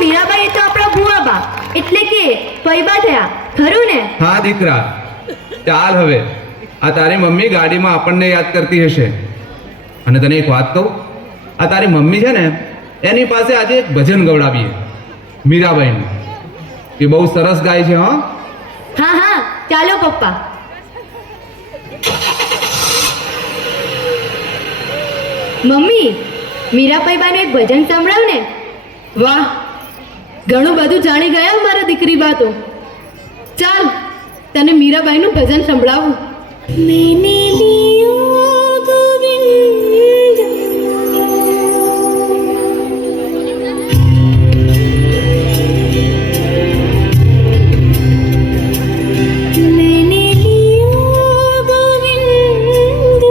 મીરાબાઈ એ તો આપણા ભુવાબા એટલે કે ફઈબા થયા ખરું ને? હા દીકરા, ચાલ હવે. આ તારી મમ્મી ગાડીમાં આપણને યાદ કરતી હશે. અને તને એક વાત કહું, આ તારી મમ્મી છે ને, એની પાસે આજે એક ભજન ગવડાવીએ મીરાબાઈનું. એ બહુ સરસ ગાય છે. હા હા ચાલો પપ્પા. મમ્મી, મીરાબાઈબાનું એક ભજન સંભળાવ ને. વાહ, ઘણું બધું જાણી ગયા મારા દીકરી બા તો. ચાલ તને મીરાબાઈનું ભજન સંભળાવું. मैंने लिया गोविंद मैंने लिया गोविंद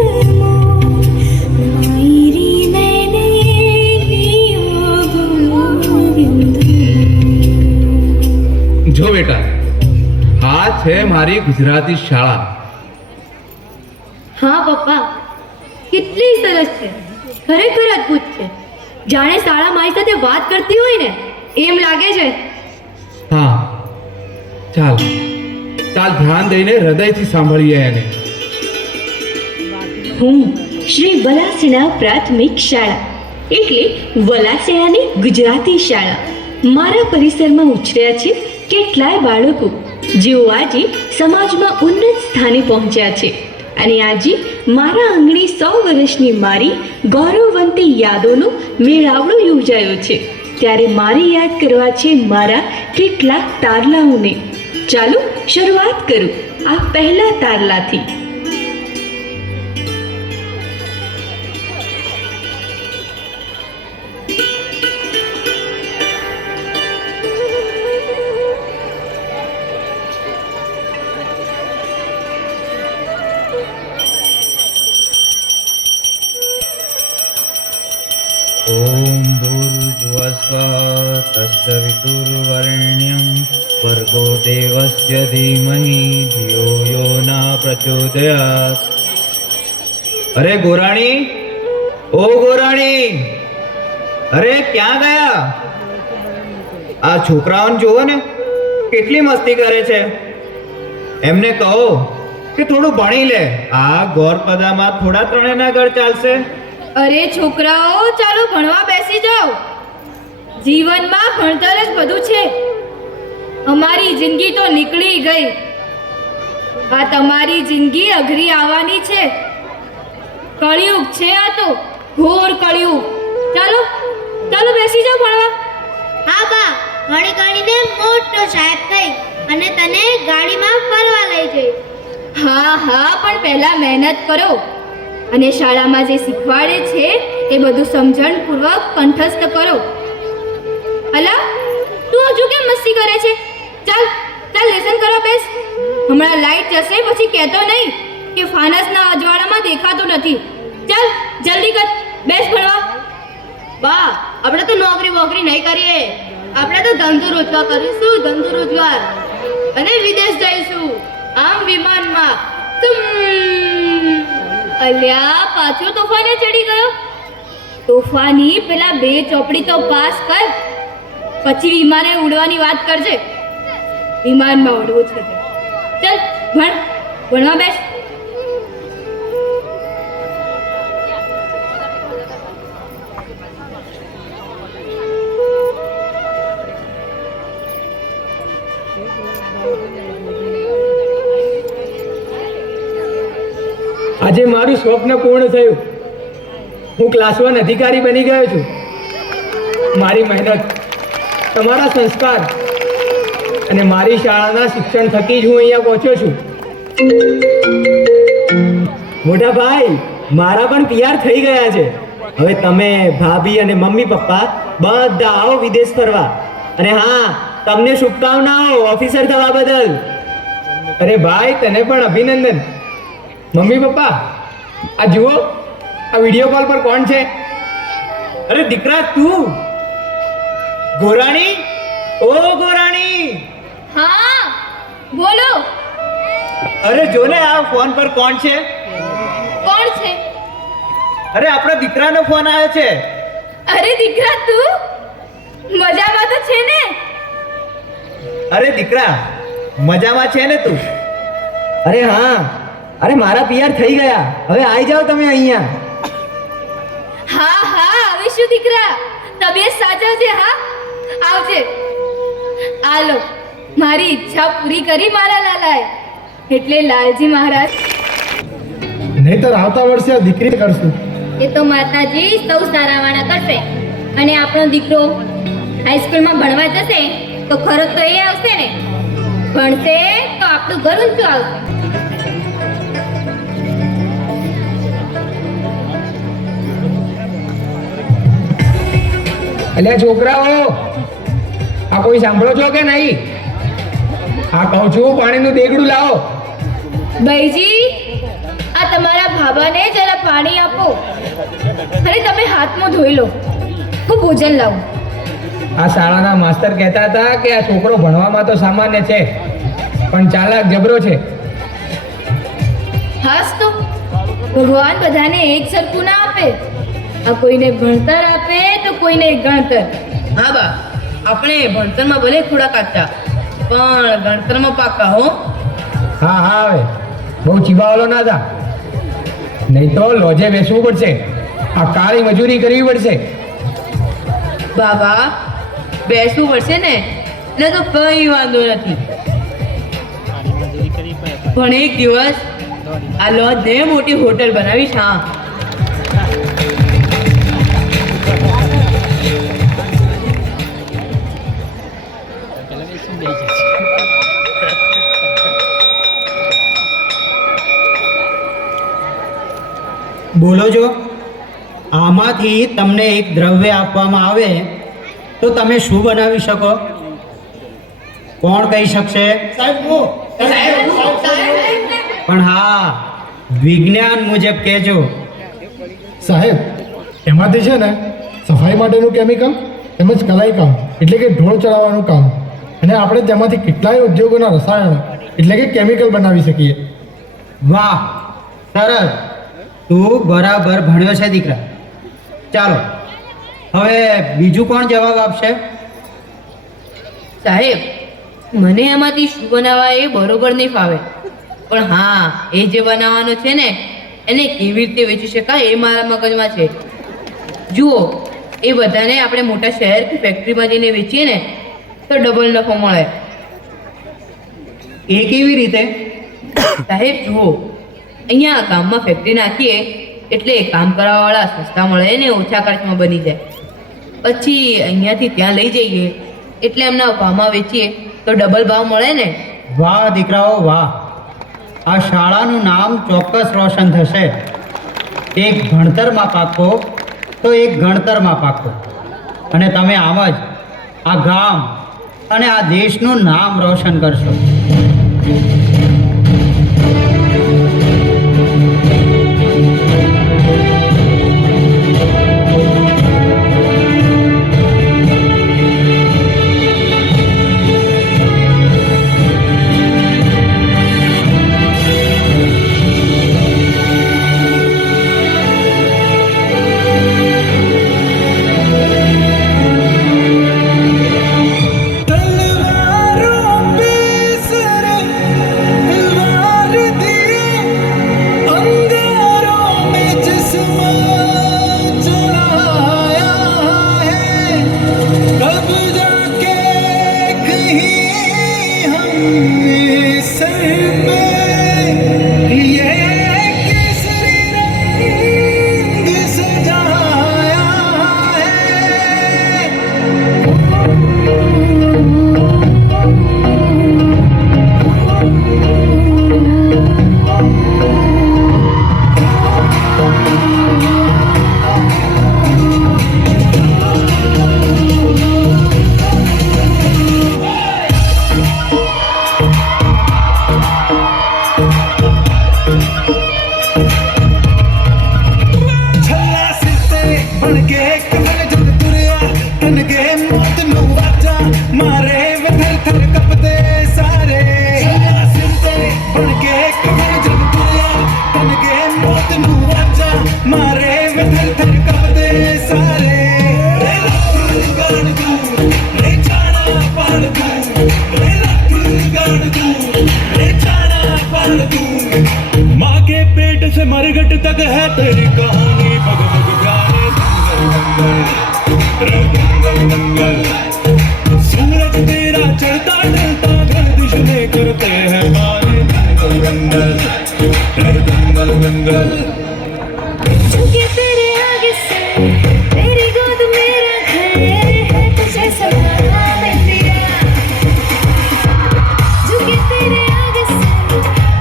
मायरी मैंने लिया गोविंद. જો બેટા, આ છે મારી ગુજરાતી શાળા. હા પપ્પા, કેટલી સરસ છે, ખરેખર અદ્ભુત છે. જાણે શાળા મારી સાથે વાત કરતી હોય ને એમ લાગે છે. હા, ચાલ ચાલ, ધ્યાન દઈને હૃદયથી સાંભળીએ એને. હું શ્રી વલાસણા પ્રાથમિક શાળા એટલે વલાસણાની ગુજરાતી શાળા. મારા પરિસરમાં ઉછર્યા છે કેટલાય બાળકો જેઓ આજે સમાજમાં ઉન્નત સ્થાને પહોંચ્યા છે. અને આજે મારા આંગણે 100 વર્ષની મારી ગૌરવવંતી યાદોનો મેળાવડો યોજાયો છે. ત્યારે મારે યાદ કરવા છે મારા કેટલાક તારલાઓને. ચાલો શરૂઆત કરું આ પહેલા તારલાથી. ઓમ ભૂર્ભુવસ્સઃ તસ્ય વિતુર્વરેણ્યં ભર્ગો દેવસ્ય ધીમહિ ધિયો યો ન પ્રચોદયાત. અરે ગોરાણી, ઓ ગોરાણી, અરે ક્યાં ગયા? આ છોકરાઓને જુઓ ને, કેટલી મસ્તી કરે છે. એમને કહો કે થોડું ભણી લે. આ ગોરપદામાં થોડા ત્રણેયના ઘર ચાલશે. અરે છોકરાઓ, ચાલો ભણવા બેસી જાઓ. જીવનમાં ભણતર જ બધું છે. અમારી જિંદગી તો નીકળી ગઈ, આ તમારી જિંદગી અઘરી આવવાની છે. કળિયુગ છે આ તો, ઘોર કળિયુગ. ચાલો ચાલો બેસી જાઓ ભણવા. હા બા, ઘણી ગણીને મોટો સાહેબ થઈ અને તને ગાડીમાં ફરવા લઈ જઈ. હા હા, પણ પહેલા મહેનત કરો અને શાળામાં જે શીખવાડે છે એ બધું સમજણપૂર્વક કંઠસ્થ કરો. અલા, તું હજુ કેમ મસ્તી કરે છે? ચાલ ચાલ લેસન કરવા બેસ. હમણાં લાઈટ જશે પછી કહેતો નહીં કે ફાનસના અજવાળામાં દેખાતું નથી. ચાલ જલ્દી કર, બેસ ભણવા. બા, આપણે તો નોકરી વોકરી નહીં કરીએ, આપણે તો ધંધો રોજગાર કરીશું, ધંધો રોજગાર. અને વિદેશ જઈશું, આમ વિમાનમાં. અલ્યા, પાછો તોફાને ચડી ગયો. તોફાની પેલા 2 ચોપડી તો પાસ કર, પછી વિમાને ઉડવાની વાત કરજે. વિમાનમાં ઉડવું છે તે. ચાલ ભણવા બેસ. આજે મારું સ્વપ્ન પૂર્ણ થયું. હું ક્લાસ 1 અધિકારી બની ગયો છું. મારી મહેનત, તમારા સંસ્કાર અને મારી શાળાના શિક્ષણ થકી જ હું અહીંયા પહોંચ્યો છું. મોટા ભાઈ, મારા પણ તૈયાર થઈ ગયા છે. હવે તમે, ભાભી અને મમ્મી પપ્પા બધા આવો વિદેશ ફરવા. અને હા, તમને શુભકામનાઓ ઓફિસર થવા બદલ. અરે ભાઈ, તને પણ અભિનંદન. મમ્મી પપ્પા, આ જુઓ, આ વિડીયો કોલ પર કોણ છે? અરે દીકરા, તું ગોરાણી? ઓ ગોરાણી! હા બોલો. અરે જો ને, આ ફોન પર કોણ છે? કોણ છે? અરે આપણા દીકરાનો ફોન આવ્યો છે. અરે દીકરા, તું? મજામાં તો છે ને? અરે દીકરા, મજામાં છે ને તું? અરે હા, અરે મારા પિયર થઈ ગયા. હવે આવી જાઓ તમે અહીંયા. હા હા આવીશું દીકરા, તબિયત સાચવજે. હા આવજે. આલો, મારી ઈચ્છા પૂરી કરી મારા લાલાએ, એટલે લાલજી મહારાજ. નહીતર આવતા વર્ષે આ દીકરી કરશું. એ તો માતાજી સૌ સારાવાળા કરશે. અને આપણો દીકરો હાઈસ્કૂલમાં ભણવા જશે તો ખરો તો એ આવશે ને. ભણશે તો આપણું ઘર ઊંચું આવશે. અલ્યા છોકરાઓ, આ કોઈ સાંભળો છો કે નહીં? આ કહું છું પાણીનું દેગડું લાવો. ભાઈજી, આ તમારા ભાભાને જરા પાણી આપો. અરે તમે હાથમાં ધોઈ લો, હું ભોજન લાવું. આ શાળાના માસ્તર કહેતા હતા કે આ છોકરો ભણવામાં તો સામાન્ય છે, પણ ચાલાક જબરો છે. હાસ તો ભગવાન બધાને એક સરખું ના આપે. આ કોઈને ભણતર આપે તો કોઈને ગણતર. હા બા, આપણે ભણતરમાં ભલે થોડા કાચા, પણ ગણતરમાં પાકા હો. હા હા, હવે બહુ ચીબાવાલો ના થા, નહીં તો લોજે બેસવું પડશે. આ કાળી મજૂરી કરવી પડશે. બાબા, બેસવું પડશે ને, એટલે તો કઈ વાંધો નથી. પણ એક દિવસ આ લોજ ને મોટી હોટલ બનાવીશ. હા, બોલો જો, આમાંથી તમને એક દ્રવ્ય આપવામાં આવે તો તમે શું બનાવી શકો? કોણ કહી શકશે? પણ હા, વિજ્ઞાન મુજબ કહેજો. સાહેબ, એમાંથી છે ને સફાઈ માટેનું કેમિકલ તેમજ કલાઈ કામ એટલે કે ઢોળ ચડાવવાનું કામ, અને આપણે તેમાંથી કેટલાય ઉદ્યોગોના રસાયણો એટલે કે કેમિકલ બનાવી શકીએ. વાહ, સરસ! તું બરાબર ભણ્યો છે દીકરા. ચાલો, હવે બીજું કોણ જવાબ આપશે? સાહેબ, મને એમાંથી શું બનાવવા એ બરોબર નહીં ફાવે, પણ હા, એ જે બનાવવાનું છે ને એને કેવી રીતે વેચી શકાય એ મારા મગજમાં છે. જુઓ, એ બધાને આપણે મોટા શહેર કે ફેક્ટરીમાં જઈને વેચીએ ને તો ડબલ નફો મળે. એ કેવી રીતે? સાહેબ જુઓ, અહીંયા ગામમાં ફેક્ટરી નાખીએ એટલે કામ કરવાવાળા સસ્તા મળે ને ઓછા ખર્ચમાં બની જાય. પછી અહીંયાથી ત્યાં લઈ જઈએ એટલે એમના ભાવમાં વેચીએ તો ડબલ ભાવ મળે ને. વાહ દીકરાઓ વાહ! આ શાળાનું નામ ચોક્કસ રોશન થશે. એક ભણતરમાં પાકો તો એક ગણતરમાં પાકો, અને તમે આમ જ આ ગામ અને આ દેશનું નામ રોશન કરશો. मारे वे थर थर कांपदे सारे तेरी कहानी पग पग प्यारे दंगल दंगल सूरज तेरा चढ़ता ढलता गर्दिश में करते हैं गाने दंगल दंगल दंगल झुके तेरे आगे से तेरी गोद मेरा घर है तुझे सपना में दिया झुके तेरे आगे से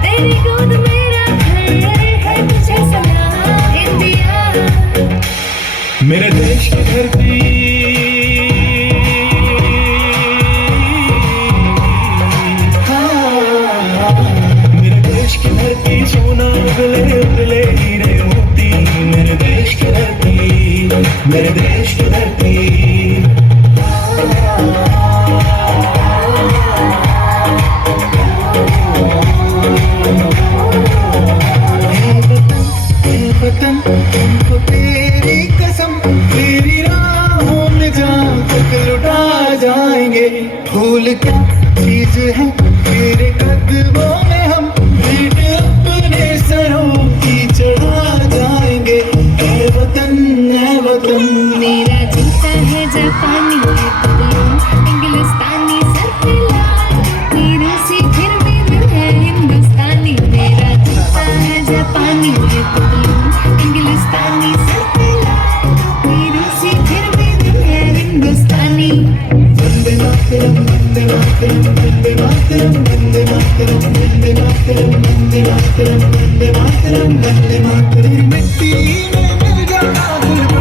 तेरी गोद मेरा घर है तुझे सपना में दिया मेरे देश की धरती मेरे देश की धरती सोना उगले उगले हीरे मोती मेरे देश की धरती मेरे देश की धरती वतन तुमको तेरी कसम तेरी राहों में जान तक लुटा जाएंगे भूल क्या चीज है तेरे कदमों में हम भेंट अपने सरों की चढ़ा जाएंगे ऐ वतन मेरा जूता है जापानी है पतलून इंग्लिस्तानी सर पे लाल तीरों से फिर भी दिल है हिंदुस्तानी मेरा जूता है जापानी है पतलून इंग्लिस्तानी सर पे लाल तीरों से फिर भी दिल है हिंदुस्तानी वंदे मातरम वंदे मातरम वंदे मातरम वंदे मातरम वंदे मातरम वंदे मातरम वंदे मातरम वंदे मातरम मिट्टी में मिल जाना